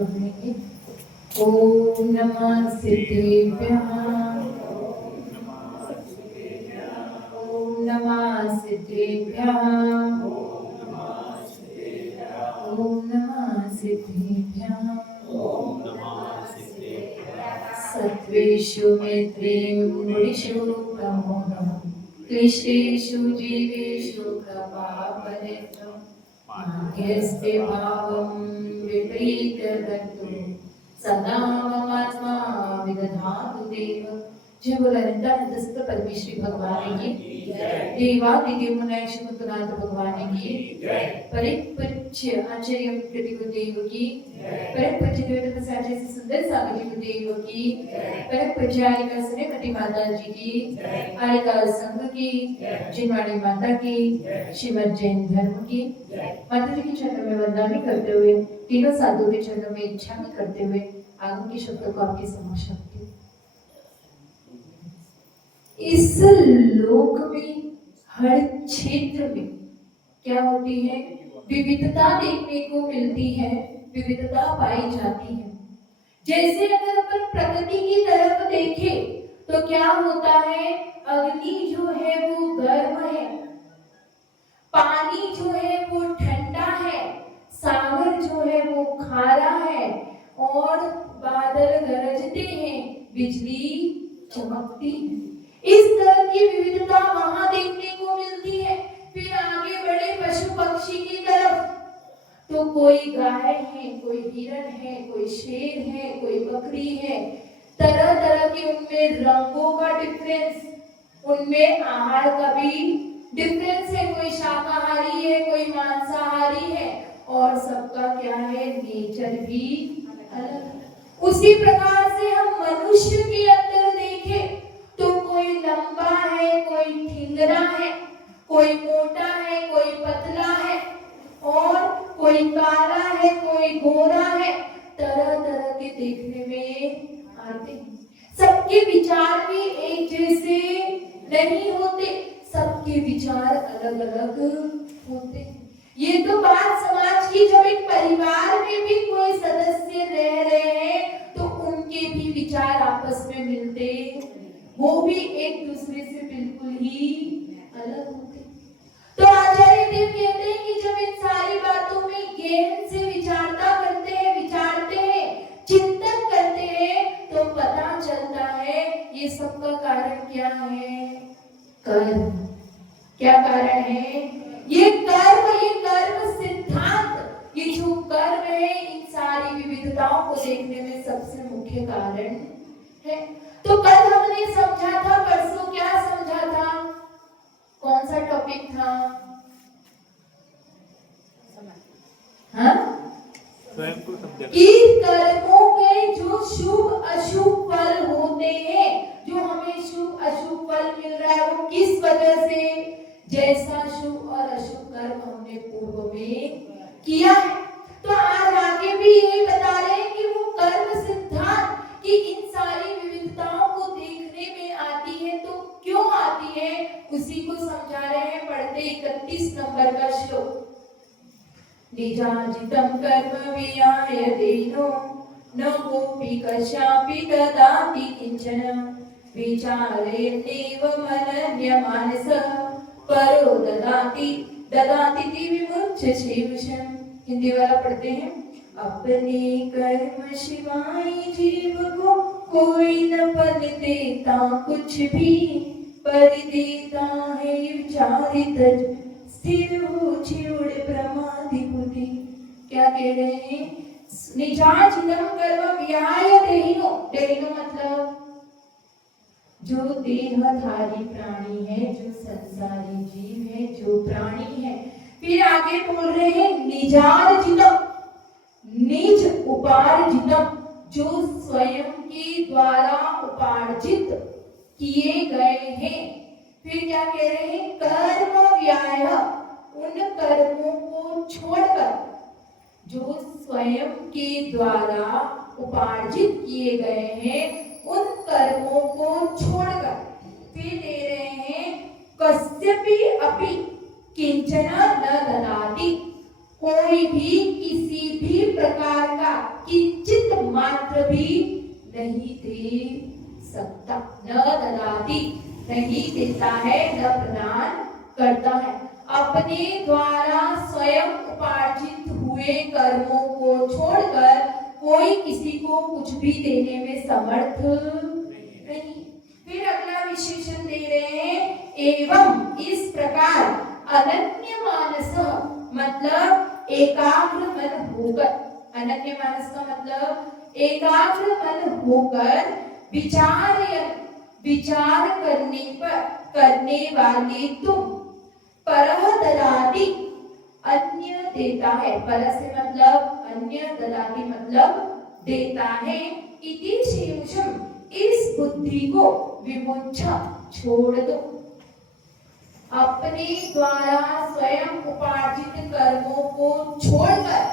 पढ़ेंगे। ओम नमः सिद्धेभ्यः, ओम नमः सिद्धेभ्यः, ओम नमः सिद्धेभ्यः। सत्त्वेषु मैत्रीं गुणेषु प्रमोदं, क्लिष्टेषु जीवेषु कृपापरितं, माध्यस्थे भावं विपरीतदत्तो सदा ममात्मा विदधातु देव। जय बोला नित्यानंद परमेश्वरी भगवान की देवादिदेव मुनीश मुकुनाथ भगवान की परिपूज्य आचार्य प्रतिदेव की परिपूज्य देवता साचे से सुंदर सागर देव की परिपूज्य आलिका श्रीमती माता जी की आलिका संघ की जिनवाणी माता की श्रीमद जैन धर्म की माता जी के चरणों में वंदना करते हुए तीनों साधुओं के चरणों में इच्छा में करते हुए आगम के शब्दों को आपके समक्ष रखती हूँ। इस लोक में हर क्षेत्र में क्या होती है? विविधता देखने को मिलती है, विविधता पाई जाती है। जैसे अगर अपन प्रकृति की तरफ देखें तो क्या होता है? अग्नि जो है वो गर्म है, पानी जो है वो ठंडा है, सागर जो है वो खारा है और बादल गरजते हैं, बिजली चमकती है। इस तरह की विविधता वहां देखने को मिलती है। फिर आगे बढ़े पशु पक्षी की तरफ तो कोई गाय है, कोई हिरण है, कोई शेर है, कोई बकरी है, तरह तरह के उनमें रंगों का डिफरेंस, उनमें आहार का भी डिफरेंस है। कोई शाकाहारी है, कोई मांसाहारी है और सबका क्या है? नेचर भी अलग। उसी प्रकार से हम मनुष्य के अंदर देखें तो कोई लंबा है, कोई ठिंगरा है, कोई मोटा है, कोई पतला है और कोई काला है, कोई गोरा है। तरह तरह के देखने में आते हैं। सबके विचार भी एक जैसे नहीं होते, सबके विचार अलग अलग होते हैं। ये तो बात समाज की, जब एक परिवार में भी कोई सदस्य रह रहे हैं तो उनके भी विचार आपस में मिलते, वो भी एक दूसरे से बिल्कुल ही अलग होते। तो आचार्य देव कहते हैं कि जब इन सारी बातों में गहन से विचारता करते हैं, विचारते हैं, चिंतन करते हैं तो पता चलता है ये सब का कारण क्या है? कर्म। क्या कारण है? ये कर्म सिद्धांत, ये जो कर्म है इन सारी विविधताओं को देखने में सबसे मुख्य कारण है। तो कल हमने समझा था, परसों क्या समझा था? कौन सा टॉपिक था? हाँ? कि कर्मों के जो शुभ अशुभ फल होते हैं, जो हमें शुभ अशुभ फल मिल रहा है वो किस वजह से? जैसा शुभ और अशुभ कर्म हमने पूर्व में किया है। तो आज आगे भी यही बता रहे हैं कि वो कर्म सिद्धांत कि इन सारी विविधताओं को देखने में आती है, तो क्यों आती है उसी को समझा रहे हैं। पढ़ते 31 नंबर का श्लोक। निजाजितं कर्म विहाय देनो न कोऽपि कस्यापि ददाति किंचन विचारयन्नेव मनन्यमानसः परो ददाति ददाति विमुच्य शेषम्। हिंदी वाला पढ़ते हैं। अपने कर्म शिवाय जीव को कोई न फल देता कुछ भी, पर देता है विचारित स्थिर हो चिड़ प्रमादि बुद्धि। क्या कह रहे हैं? निजाजितं कर्म विहाय देहिनो। देहिनो मतलब जो देहधारी प्राणी है, जो संसारी जीव है, जो प्राणी है। फिर आगे बोल रहे हैं निजार्जितम्, निज उपार्जितम्, जो स्वयं के द्वारा उपार्जित किए गए हैं। फिर क्या कह रहे हैं? कर्म व्याय, उन कर्मों को छोड़कर, जो स्वयं के द्वारा उपार्जित किए गए हैं, उन कर्मों को छोड़कर। फिर दे रहे हैं कस्यपि अपि किंचन न ददाति, कोई भी किसी भी प्रकार का मात्र भी नहीं दे सकता। न ददाति, नहीं देता है, न प्रदान करता है। अपने द्वारा स्वयं उपार्जित हुए कर्मों को छोड़कर कोई किसी को कुछ भी देने में समर्थ नहीं। फिर अगला विशेषण दे रहे हैं, एवं इस प्रकार अनन्य मानस, मतलब एकाग्र मन होकर, अनन्य मानस का मतलब एकाग्र मन होकर विचार करने वाले तुम परह ददाति, अन्य देता है, पर से मतलब अन्य, ददाति मतलब देता है। इति शेषम, इस बुद्धि को विमुच्छ छोड़ दो। अपने द्वारा स्वयं उपार्जित कर्मों को छोड़कर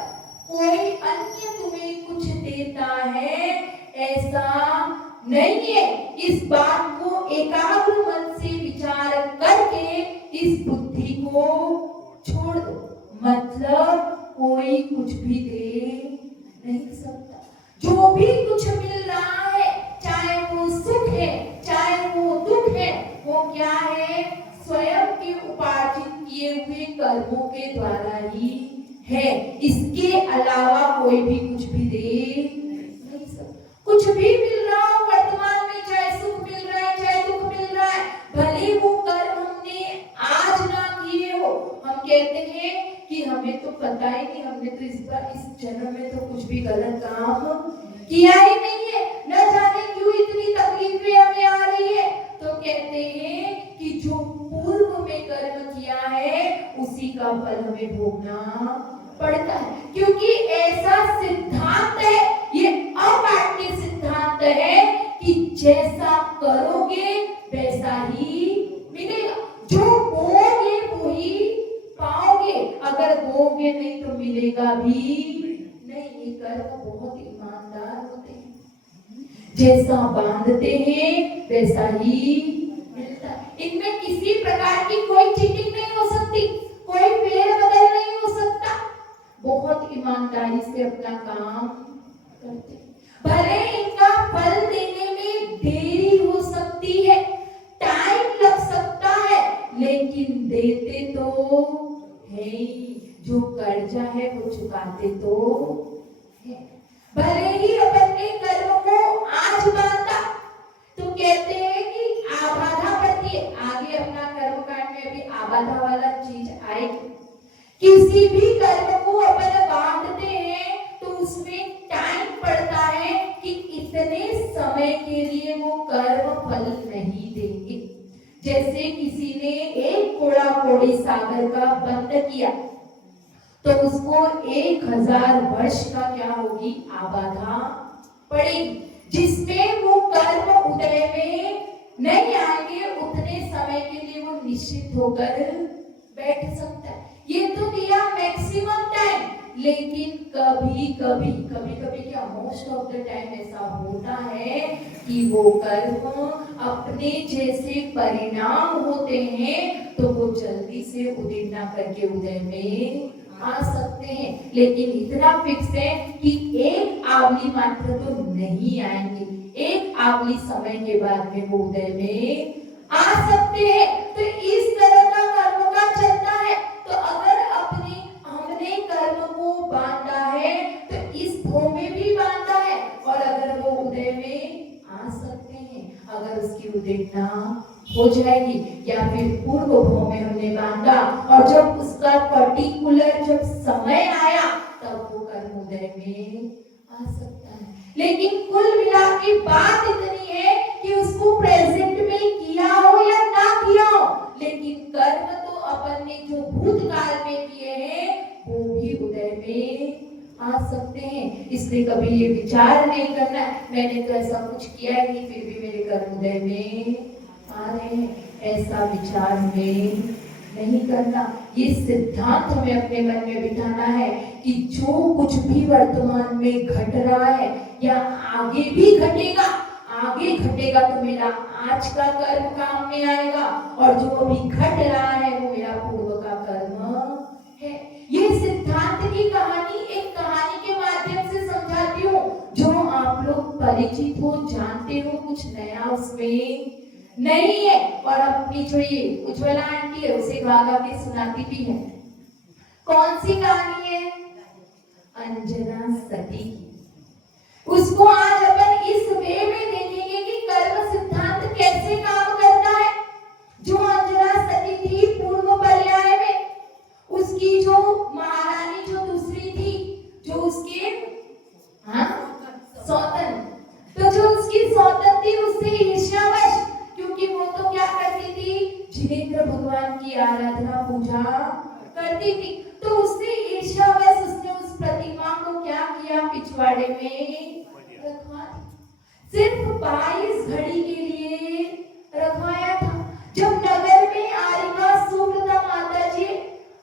कोई अन्य तुम्हें कुछ देता है, ऐसा नहीं है। इस बात को एकाग्र मन से विचार करके इस बुद्धि को छोड़ दो। मतलब कोई कुछ भी दे नहीं सकता। जो भी कुछ मिल रहा है, चाहे वो सुख है, चाहे वो दुख है, वो क्या है? स्वयं के उपार्जित किए हुए कर्मों के द्वारा ही है। इसके अलावा कोई भी कुछ भी दे नहीं सकता। कुछ भी मिल रहा हो वर्तमान में, चाहे सुख मिल रहा है, चाहे दुख मिल रहा है, भले वो कर्म हमने आज ना किए हो, हम कहते हैं कि हमें तो पता ही नहीं, हमने तो इस जन्म में तो कुछ भी गलत काम किया ही नहीं है, न जाने क्यों इतनी तकलीफें हमें आ रही है। तो कहते हैं कि जो पूर्व में कर्म किया है उसी का फल हमें भोगना पड़ता है, क्योंकि ऐसा सिद्धांत है, ये अकाट्य सिद्धांत है कि जैसा करोगे वैसा ही मिलेगा। जो बोओगे वो ही पाओगे, अगर बोओगे नहीं तो मिलेगा भी नहीं। ये कर्म बहुत ईमानदार होते हैं, जैसा बांधते हैं वैसा ही मिलता है। इनमें किसी प्रकार की कोई चीटिंग नहीं हो सकती, कोई फेर बदल नहीं हो सकता। बहुत ईमानदारी से अपना काम करते हैं। भले इनका फल देने में देरी हो सकती है, टाइम लग सकता है, लेकिन देते तो है ही। जो कर्जा है वो चुकाते तो है। भले ही अपन ने कर्म को आज बांधा तो कहते हैं कि आबाधा पड़ती है, आगे अपना कर्म कांड में अभी आबाधा वाला चीज आएगी। किसी भी कर्म को अपन बांधते हैं तो उसमें टाइम पड़ता है कि इतने समय के लिए वो कर्म फल नहीं देंगे। जैसे किसी ने एक कोड़ा कोड़ी सागर का बंद किया तो उसको 1000 वर्ष का क्या होगी? आबाधा पड़ेगी, जिसमें वो कर्म उदय में नहीं आएंगे, उतने समय के लिए वो निश्चित होकर बैठ सकता है। ये तो दिया मैक्सिमम टाइम, लेकिन कभी कभी क्या मोस्ट ऑफ द टाइम ऐसा होता है कि वो कर्म अपने जैसे परिणाम होते हैं तो वो जल्दी से उदित ना करके उदय में आ सकते हैं। लेकिन इतना फिक्स है कि एक आवली मात्र तो नहीं आएंगे, एक आवली समय के बाद में वो उदय में आ सकते हैं। तो इस तरह का कर्म का चलता है। तो अगर हमने कर्म को बांधा है तो इस भोग में भी बांधा है, और अगर वो उदय में आ सकते हैं, अगर उसकी उदितना हो जाएगी, या फिर पूर्व भोग में हमने बांधा और जब उसका पर्टिकुलर जब समय आया तब वो कर्म उदय में आ सकता है। लेकिन कुल मिला के बात इतनी है कि उसको प्रेजेंट में किया हो या ना किया हो, लेकिन कर्म तो अपन ने जो भूतकाल में किए हैं वो भी उदय में आ सकते हैं। इसलिए कभी ये विचार नहीं करना मैंने तो ऐसा कुछ किया ही नहीं फिर भी मेरे कर्म उदय में आ रहे हैं, ऐसा विचार में नहीं करना। ये सिद्धांत हमें अपने मन में बिठाना है कि जो कुछ भी वर्तमान में घट रहा है या आगे भी घटेगा, आगे घटेगा तो मेरा आज का कर्म काम में आएगा, और जो अभी घट रहा है वो मेरा पूर्व का कर्म है। ये सिद्धांत की कहानी एक कहानी के माध्यम से समझाती हूँ, जो आप लोग परिचित हो, जानते हो, कुछ नया उसमें नहीं है। और अपनी जो ये उज्ज्वला आंटी है उसे गा के सुनाती भी है। कौन सी कहानी है? अंजना सती। उसको आज अपन इस वे में देखेंगे कि कर्म सिद्धांत कैसे काम करता है। जो अंजना सती थी पूर्व पर्याय में, उसकी जो महारानी जो दूसरी थी, जो उसके सौतन, तो जो उसकी सौतन थी उससे ईर्ष्यावश, क्योंकि वो तो क्या करती थी, जिनेंद्र भगवान की आराधना पूजा करती थी, तो उसने ईर्ष्यावश उसने उस प्रतिमा को क्या किया, पिछवाड़े में रखवा, सिर्फ 22 घड़ी के लिए रखवाया था। जब नगर में आरिका सुव्रता माता जी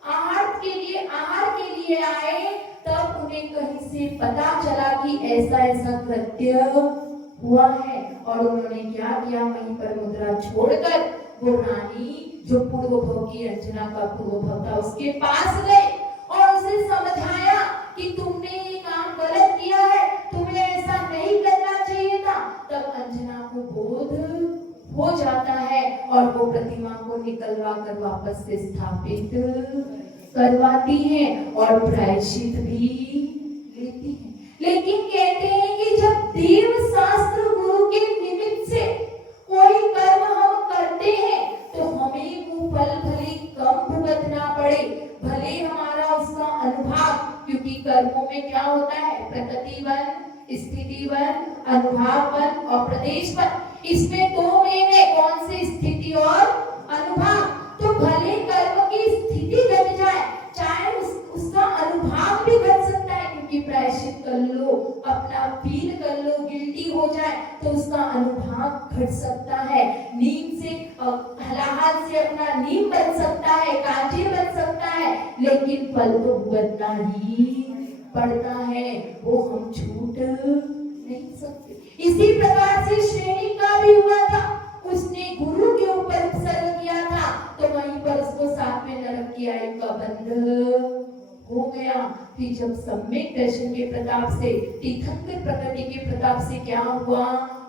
आहार के लिए आए, तब उन्हें कहीं से पता चला कि ऐसा कृत्य हुआ है, और उन्होंने क्या किया, वहीं पर मुद्रा छोड़कर वो रानी जो पूर्व भव की अंजना का पूर्व भव था उसके पास गए और उसे समझाया कि तुमने ये काम गलत किया है, तुम्हें ऐसा नहीं करना चाहिए था। तब अंजना को बोध हो जाता है और वो प्रतिमा को निकलवा कर वापस से स्थापित करवाती है और प्रायश्चित भी लेती है। लेकिन कहते हैं कि जब देव शास्त्र गुरु के निमित्त से कोई कर्म हम करते हैं तो हमें वो फल भले कम भुगतना पड़े, भले हमारा उसका अनुभाग, क्योंकि कर्मों में क्या होता है, प्रकृतिवन, स्थितिवन, अनुभाववन और प्रदेशवन। इसमें 2 मेन है, कौन सी, स्थिति और अनुभाग। तो भले कर्म की स्थिति घट जाए, चाहे उसका अनुभाग भी घट सकता है, क्योंकि प्रायश्चित कर लो, अपना फील कर लो, गिल्टी हो जाए तो उसका अनुभाग घट सकता है। नीम से हलाहल से अपना नीम बन सकता है, कांचे बन सकता है, लेकिन फल तो भुगतना ही पड़ता है, वो हम छूट नहीं सकते। इसी प्रकार से श्रेणी का भी हुआ था, उसने गुरु के ऊपर उत्सर्ग किया था, तो वहीं पर उसको 7वें नरक की आयु का बंध हो गया। फिर जब सम्यक दर्शन के प्रताप से, तीर्थंकर प्रकृति के प्रताप से क्या हुआ,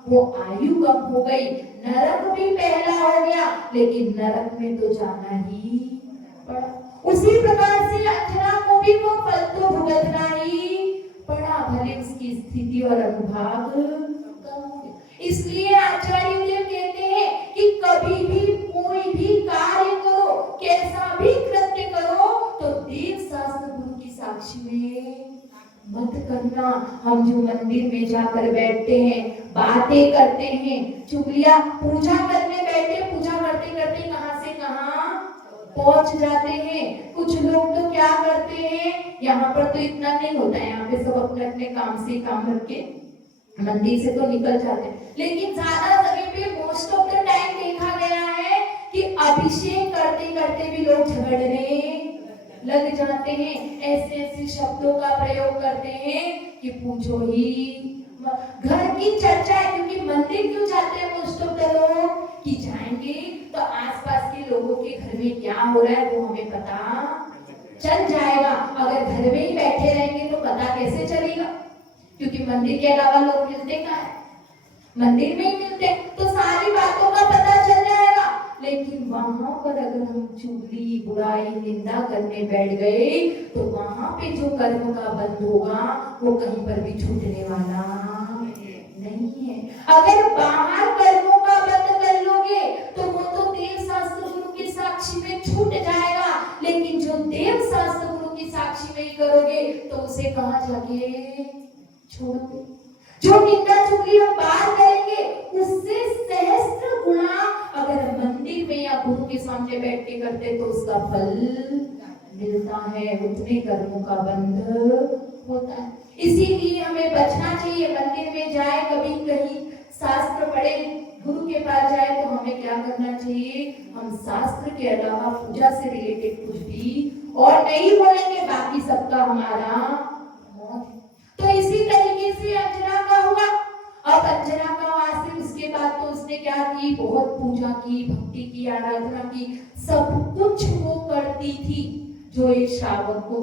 वो आयु कम हो गई, नरक भी पहला हो गया, लेकिन नरक में तो जाना ही पड़ा। उसी प्रकार से अंजना को भी वो फल तो भुगतना ही पड़ा, भले उसकी स्थिति और अनुभाग कम हो गया। इसलिए आचार्य देव कहते हैं कि कभी भी कोई भी कार्य करो, कैसा भी कृत्य करो, तो देव शास्त्र गुरु की साक्षी में मत करना। हम जो मंदिर में जाकर बैठते हैं, बातें करते हैं, चुगलियां, पूजा करने बैठे, पूजा करते करते कहां से कहां पहुंच जाते हैं। कुछ लोग तो क्या करते हैं, यहाँ पर तो इतना नहीं होता है, यहाँ पे सब अपने अपने काम से काम करके मंदिर से तो निकल जाते हैं, लेकिन ज्यादा जगह पे मोस्ट ऑफ द टाइम देखा गया है कि अभिषेक करते करते भी लोग झगड़ने लग जाते हैं, ऐसे ऐसे शब्दों का प्रयोग करते हैं कि पूछो ही। घर की चर्चा है, क्योंकि मंदिर क्यों जाते हैं मोस्ट ऑफ द लोग, कि जाएंगे तो आसपास के लोगों के घर में क्या हो रहा है वो हमें पता चल जाएगा। अगर घर में ही बैठे रहेंगे तो पता कैसे चलेगा, क्योंकि मंदिर के अलावा लोग मिलते कहाँ है, मंदिर में ही मिलते, तो सारी बातों का पता चल जाएगा। लेकिन वहां पर अगर हम चुगली, बुराई, निंदा करने बैठ गए तो वहां पे जो कर्म का बंध होगा वो कहीं पर भी छूटने वाला नहीं है। अगर बाहर कर्मों का बंद कर लोगे तो वो तो देव शास्त्र गुरु की साक्षी में छूट जाएगा, लेकिन जो देव शास्त्र गुरु की साक्षी में ही करोगे तो उसे कहां जाके छोड़ोगे। जो निंदा चुगली हम बाहर करेंगे उससे सहस्त्र गुना अगर मंदिर में या गुरु के सामने बैठ के करते तो उसका फल मिलता है, उतने कर्मों का बंध होता है। इसीलिए हमें बचना चाहिए, मंदिर में जाए, कभी कहीं शास्त्र पढ़े, गुरु के पास जाए तो हमें क्या करना चाहिए, हम शास्त्र के अलावा पूजा से रिलेटेड कुछ भी और नहीं बोलेंगे, बाकी सबका हमारा मौत। तो इसी तरीके से अंजना का हुआ। अब अंजना का वासी उसके बाद तो उसने क्या की, बहुत पूजा की, भक्ति की, आराधना की, सब कुछ वो करती थी जो एक श्रावक को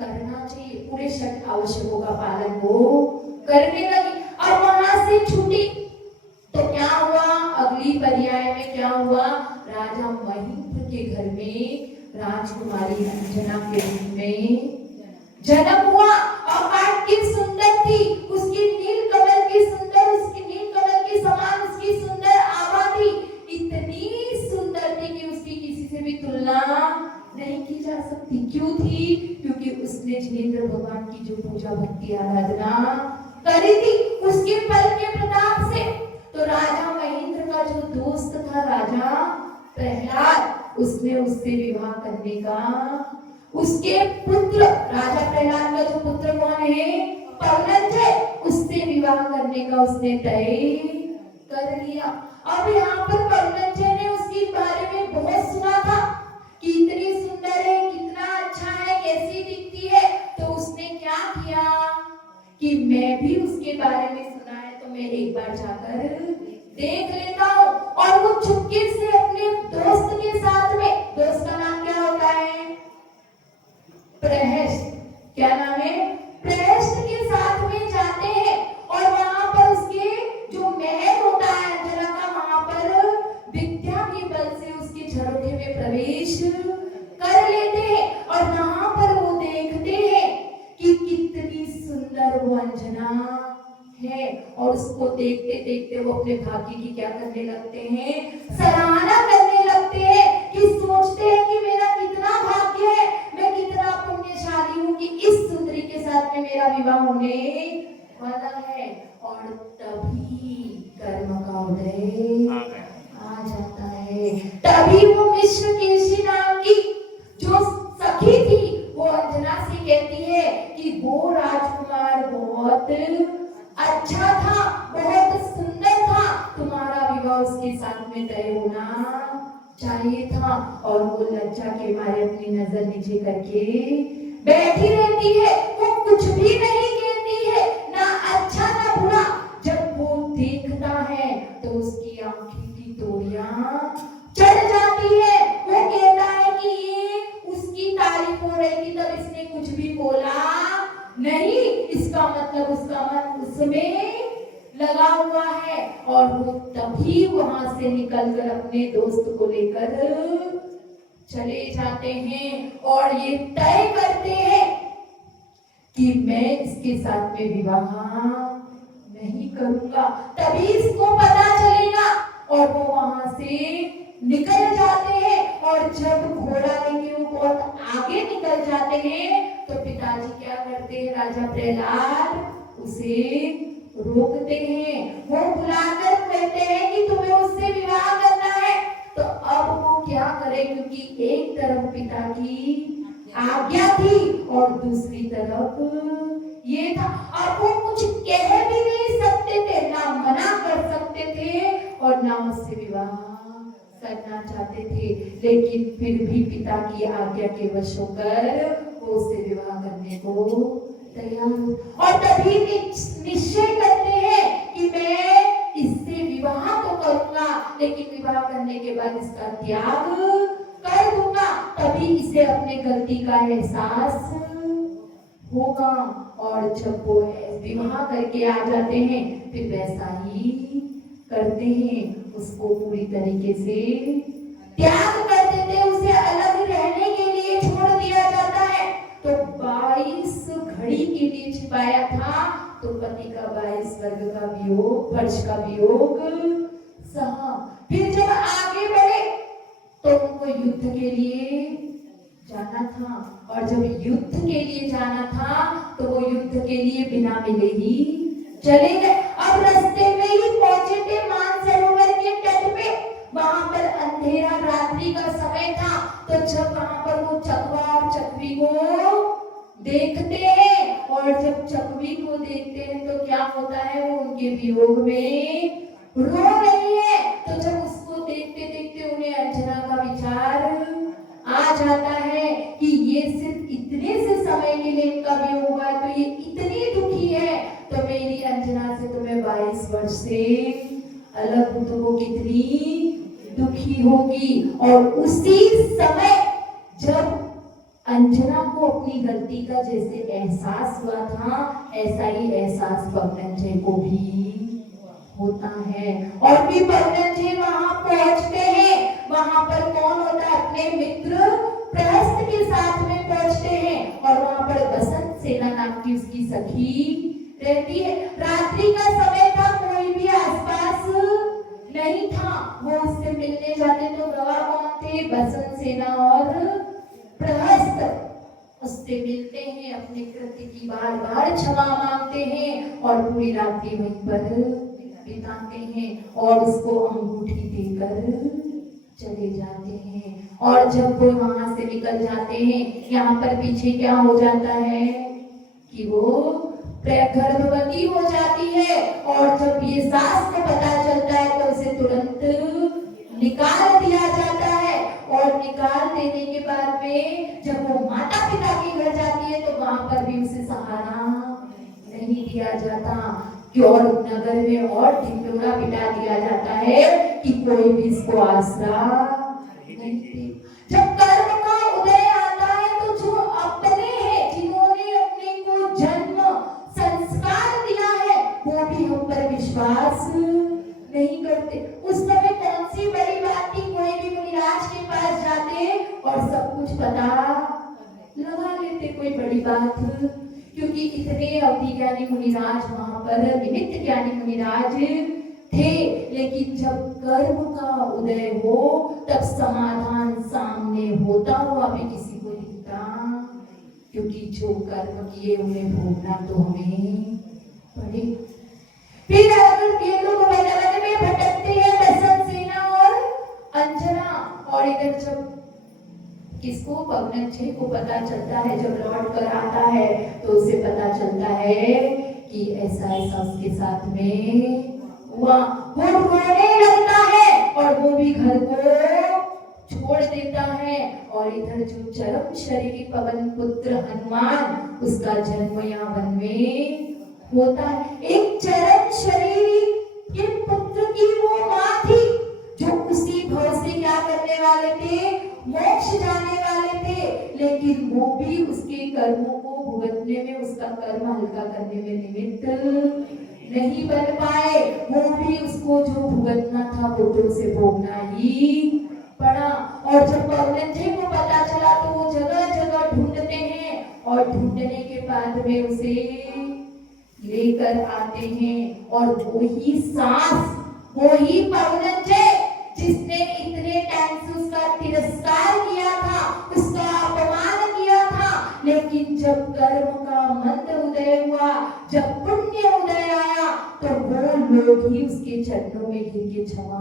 करना चाहिए, पूरे 6 आवश्यकों का पालन वो करने लगी। और क्या हुआ, राजा महेंद्र के घर में राजकुमारी अंजना के रूप में जन्म हुआ। और बात कितनी सुंदर थी, उसकी नील कमल की सुंदर, उसकी नील कमल के समान उसकी सुंदर आभा थी, इतनी सुंदर थी कि उसकी किसी से भी तुलना नहीं की जा सकती। क्यों थी? क्योंकि उसने जिनेंद्र भगवान की जो पूजा भक्ति आराधना करी थी उसके बल के प्रताप से। तो राजा महेंद्र का जो दोस्त था राजा प्रहलाद, उसने उससे विवाह करने का, उसके पुत्र राजा प्रहलाद का जो पुत्र कौन है, पवनंजय, उससे विवाह करने का उसने तय कर लिया। अब यहाँ पर पवनंजय ने उसके बारे में बहुत सुना था कि इतनी सुंदर है, कितना अच्छा है, कैसी दिखती है। तो उसने क्या किया कि मैं भी उसके बारे में सुना है तो मैं एक बार जाकर देख लेता हूँ। और वो चुपके से अपने दोस्त के साथ में, दोस्त का नाम क्या होता है, प्रहस्त, क्या नाम है, प्रहस्त के साथ में जाते हैं। और वहां पर उसके जो महल होता है अंजना का, वहां पर विद्या के बल से उसके झरोखे में प्रवेश कर लेते हैं। और वहां पर वो देखते हैं कि कितनी सुंदर वो अंजना है। और उसको देखते देखते वो अपने भाग्य की क्या करने लगते हैं, सराहना करने लगते हैं, कि सोचते हैं कि मेरा कितना भाग्य है, मैं कितना पुण्यशाली हूँ कि इस सुंदरी के साथ में मेरा विवाह होने वाला है। और तभी कर्म का उदय आ जाता है। तभी वो विश्वकेशी नाम की जो सखी थी वो अंजना से कहती है कि वो राजकुमार बहुत अच्छा था, बहुत सुंदर था, तुम्हारा विवाह उसके साथ में तय होना चाहिए था। और वो लज्जा के मारे अपनी नजर नीचे करके बैठी रहती है, वो कुछ भी नहीं कहती है, ना अच्छा ना बुरा। जब वो देखता है तो उसकी आंखें की तोड़ियां चढ़ जाती है। वो कहता है कि ये उसकी तारीफ हो रही थी तब इसने कुछ भी बोला नहीं, इसका मतलब उसका मन उसमें लगा हुआ है। और वो तभी वहां से निकलकर अपने दोस्त को लेकर चले जाते हैं और ये तय करते हैं कि मैं इसके साथ में विवाह नहीं करूंगा। तभी इसको पता चलेगा और वो वहां से निकल जाते हैं। और जब घोड़ा लेके वो बहुत आगे निकल जाते हैं तो पिताजी क्या करते हैं, राजा प्रहलाद उसे रोकते हैं। वो बुलाकर कहते हैं कि तुम्हें उससे विवाह करना है। तो अब वो क्या करे, क्योंकि एक तरफ पिता की आज्ञा थी और दूसरी तरफ ये था। अब वो कुछ कह भी नहीं सकते थे, ना मना कर सकते थे और ना उससे विवाह करना चाहते थे। लेकिन फिर भी पिता की आज्ञा के वश होकर वो उससे विवाह करने को तैयार। और तभी निश्चय करते हैं कि मैं इससे विवाह तो करूंगा, लेकिन विवाह करने के बाद इसका त्याग कर दूंगा। तभी इसे अपने गलती का एहसास होगा। और जब वो विवाह करके आ जाते हैं फिर वैसा ही करते हैं, उसको पूरी तरीके से त्याग कर देते हैं, उसे अलग रहने के लिए छोड़ दिया जाता है। तो 22 घड़ी के लिए छिपाया था तो पति का 22 वर्ग का वियोग, वर्ष का वियोग सहा। फिर जब आगे बढ़े तो उनको युद्ध के लिए जाना था। और जब युद्ध के लिए जाना था तो वो युद्ध के लिए बिना मिले ही चले गए। अब रास्ते में ही पहुंचे थे मानसरोवर के तट पे। वहां पर अंधेरा रात्रि का समय था। तो जब वहां पर वो चकवा और चकवी को देखते हैं और जब चकवी को देखते हैं तो क्या होता है, वो उनके वियोग में रो रही है। तो जब उसको देखते देखते उन्हें अंजना का विचार आ जाता है कि ये सिर्फ इतने से समय के लिए इनका वियोग हुआ है, तो ये इतनी दुखी है, तो मेरी अंजना से तो मैं 22 वर्ष से अलग हूं, तो वो कितनी दुखी होगी। और उसी समय जब अंजना को अपनी गलती का जैसे एहसास हुआ था, ऐसा ही एहसास पवनंजय को भी होता है। और भी पवनंजय वहां पहुंचते हैं वहां पर कौन होता है, अपने मित्र प्रहस्त के साथ में पहुंचते हैं और वहां पर बसंत सेना नाम की उसकी सखी रहती है। रात्रि का समय था, कोई भी आसपास नहीं था, वो उससे मिलने जाते तो गवाह कौन थे, बसंत सेना और प्रहस्त। उससे मिलते हैं, अपने कृत्य की बार बार क्षमा मांगते हैं और पूरी रात्रि वहीं पर बिताते हैं और उसको अंगूठी देकर चले जाते हैं। और जब वो वहां से निकल जाते हैं, यहाँ पर पीछे क्या हो जाता है कि वो गर्भवती हो जाती है और जब ये सास को पता चलता है तो उसे तुरंत निकाल दिया जाता है। और निकाल देने के बाद में जब वो माता पिता के घर जाती है तो वहां पर भी उसे सहारा नहीं दिया जाता कि और नगर में और ढिंढोरा पिटा दिया जाता है कि कोई भी इसको आसरा नहीं दे। जब कर्म का उदय आता है तो जो अपने हैं, जिन्होंने अपने को जन्म संस्कार दिया है, वो भी हम पर विश्वास नहीं करते। उस समय कौन सी बड़ी बात थी, कोई भी मुनिराज के पास जाते और सब कुछ पता लगा लेते, कोई बड़ी बात, क्योंकि इतने अवधि ज्ञानी मुनिराज वहां पर निमित्त ज्ञानी मुनिराज थे। लेकिन जब कर्म का उदय हो तब समाधान सामने होता हुआ भी किसी को दिखता, क्योंकि जो कर्म किए उन्हें भोगना तो हमें पड़े। फिर अगर ये लोग वन में भटकते हैं, बसंत सेना और अंजना, और इधर जब किसको, पवनंजय को पता चलता है, जब लौट कर आता है तो उसे पता चलता है कि ऐसा ऐसा उसके साथ में हुआ। वो रोने लगता है और वो भी घर को छोड़ देता है। और इधर जो चरम शरीरी पवन पुत्र हनुमान, उसका जन्म यहाँ वन में होता है। एक चरम शरीरी के पुत्र की वो माँ थी जो उसी भव से क्या करने वाले थे, मोक्ष जाने वाले थे, लेकिन वो भी उसके कर्मों को भुगतने में, उसका कर्म हल्का करने में निमित्त नहीं बन पाए। वो भी उसको जो भुगतना था वो तो उसे भोगना ही पड़ा। और जब पवनंजय को पता चला तो वो जगह जगह ढूंढते हैं और ढूंढने के बाद में उसे लेकर आते हैं। और वही सास, वही पवनंजय जिसने इतने टाइम से उसका तिरस्कार किया था, उसका अपमान किया था, लेकिन जब कर्म का मंद उदय हुआ, जब पुण्य उदय आया, तो वो लोग ही उसके चरणों में गिर के क्षमा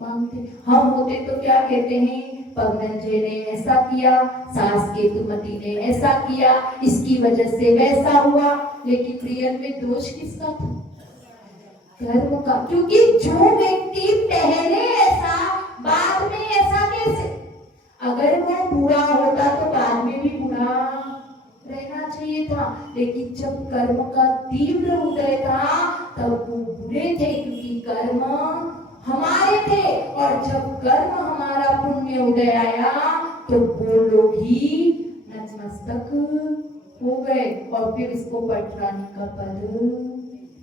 मांगते। हम होते तो क्या कहते हैं, पवनंजय ने ऐसा किया, सास केतुमती ने ऐसा किया, इसकी वजह से वैसा हुआ। लेकिन रियल में दोष किसका था, कर्म का। क्योंकि जो व्यक्ति पहले ऐसा, बाद में ऐसा कैसे, अगर वो बुरा होता तो बाद में भी बुरा रहना चाहिए था। लेकिन जब कर्म का तीव्र उदय था तब वो बुरे थे, क्योंकि कर्म हमारे थे। और जब कर्म हमारा पुण्य उदय आया तो वो लोग ही नतमस्तक हो गए और फिर उसको पटरानी का पद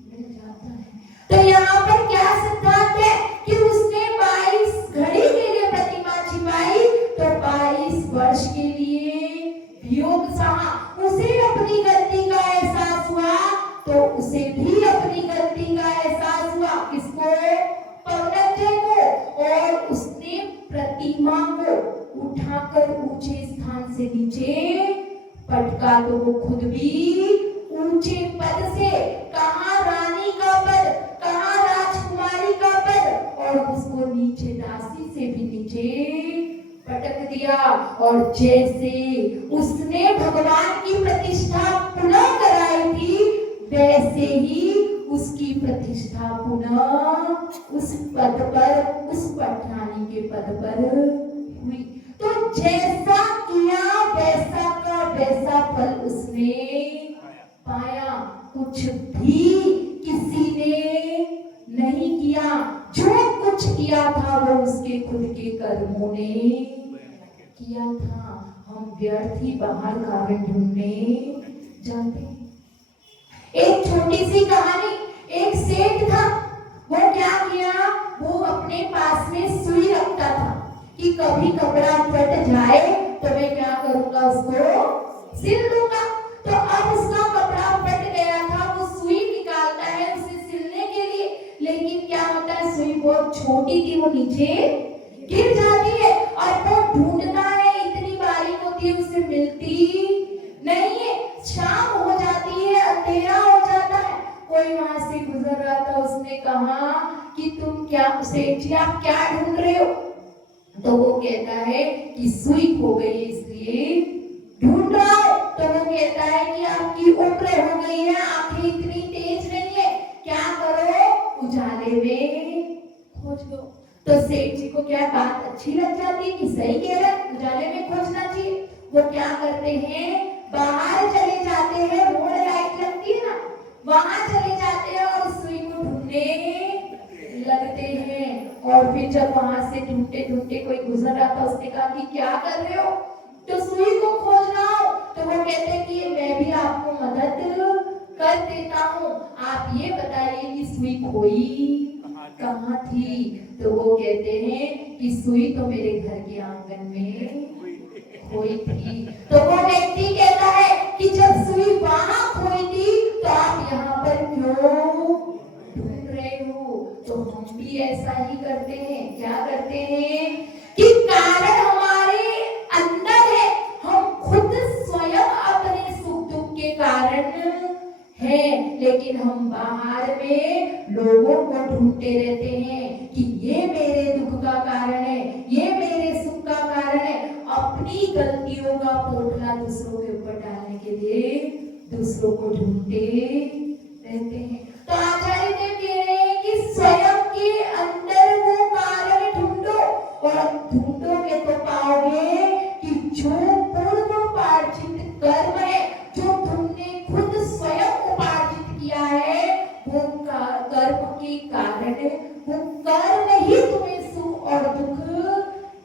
मिल जाता है। तो यहाँ पर क्या सिद्धांत है कि उसने 22 घड़ी के लिए प्रतिमा छिपाई, तो 22 वर्ष के लिए वियोग सहा। उसे अपनी गलती का एहसास हुआ तो उसे भी अपनी गलती का एहसास हुआ। किसको, पवनंजय को। और उसने प्रतिमा को उठाकर ऊंचे स्थान से नीचे पटका, तो वो खुद भी ऊंचे पद से, कहाँ रानी का पद, कहाँ राजकुमारी का पद, और उसको नीचे दासी से भी नीचे पटक दिया। और जैसे उसने भगवान की प्रतिष्ठा पुनः कराई थी, वैसे ही उसकी प्रतिष्ठा पुनः उस पद पर, उस पटरानी के पद पर हुई। तो जैसा किया वैसा का वैसा फल उसने पाया। कुछ भी किसी ने नहीं किया, जो कुछ किया था वो उसके खुद के कर्मों ने किया था। हम व्यर्थ ही बाहर कारण ढूंढने जाते हैं। एक छोटी सी कहानी, एक सेठ था, वो क्या किया, वो अपने पास में सुई रखता था। छोटी थी वो नीचे गिर जाती है, और वो ढूंढता है, इतनी बारीक होती है, उसे मिलती नहीं है। शाम हो जाती है, अंधेरा हो जाता है, कोई वहां से गुजर रहा था, उसने कहा कि तुम क्या, सेठ जी आप क्या ढूंढ रहे हो? तो वो कहता है कि सुई खो गई इसलिए ढूंढ रहा हूं। तो वो कहता है कि आपकी उम्र हो गई है, आंखें इतनी तेज नहीं है, क्या करो उजाले में खोज लो। तो सेठ जी को क्या बात अच्छी लग जाती है कि सही कह रहा है, उजाले में खोजना चाहिए। वो क्या करते हैं, बाहर चले जाते हैं, रोड लाइट लगती है ना, वहां चले जाते हैं और सुई को ढूंढने लगते हैं। और फिर जब वहां से ढूंढते ढूंढते कोई गुजर रहा था, उसने कहा कि क्या कर रहे हो? तो सुई को खोज रहा हूं। तो वो कहते हैं कि मैं भी आपको मदद कर देता हूँ, आप ये बताइए कि सुई खोई कहाँ थी? तो वो कहते हैं कि सुई तो मेरे घर के आंगन में खोई थी। तो वो व्यक्ति कहता है कि जब सुई वहां खोई थी तो आप यहाँ पर क्यों ढूंढ रहे हो? तो हम भी ऐसा ही करते हैं। क्या करते हैं कि कारण हमारे अंदर है, हम खुद स्वयं अपने सुख दुख के कारण हैं, लेकिन हम बाहर में लोगों को ढूंढते रहते हैं कि ये मेरे दुख का कारण है, ये मेरे सुख का कारण है। अपनी गलतियों का पोटला दूसरों के ऊपर डालने के लिए दूसरों को ढूंढते रहते हैं। तो आचार्य देव कह रहे हैं कि स्वयं के अंदर वो कारण ढूंढो, और ढूंढोगे तो पाओगे कि जो पूर्वोपार्जित कर्म है, जो तुमने खुद स्वयं उपार्जित किया है, वो कर्म के कारण, वो कर्म ही तुम्हें सुख और दुख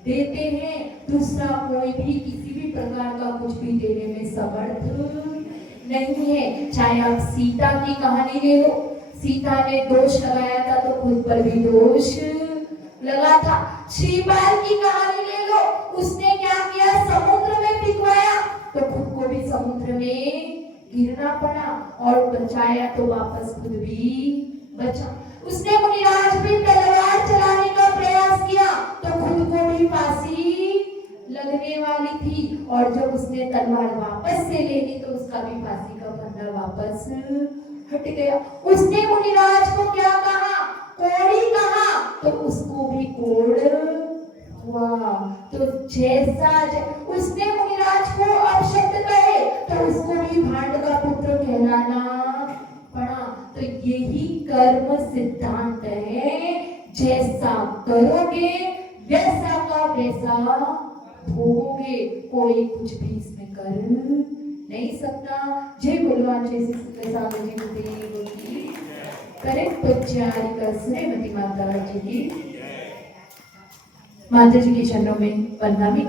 देते हैं। दूसरा कोई भी किसी भी प्रकार का कुछ भी देने में समर्थ नहीं है। चाहे आप सीता की कहानी ले लो, सीता ने दोष लगाया था तो खुद पर भी दोष लगा था। श्रीपाल की कहानी ले लो, उसने क्या किया, समुद्र में फिकवाया तो खुद को भी समुद्र में गिरना पड़ा, और बचाया तो वापस खुद भी बचा। उसने मुनिराज पे तलवार चलाने का प्रयास किया तो खुद को भी फांसी लगने वाली थी, और जब उसने तलवार वापस से ले ली तो उसका भी फांसी का फंदा वापस हट गया। उसने मुनिराज को क्या कहा, कोड़ी कहा, तो उसको भी कोड़ हुआ। तो जैसा उसने मुनिराज को अपशब्द कहे तो उसको भी भांड का पुत्र कहलाना पड़ा। तो यही कर्म सिद्धांत है, जैसा करोगे वैसा का वैसा भोगोगे, कोई कुछ भी इसमें कर नहीं सकता। जय भगवान जय श्री सागर जी की करेक्ट पूज्य श्रीमती माता जी की, माता जी के चरणों में वंदना भी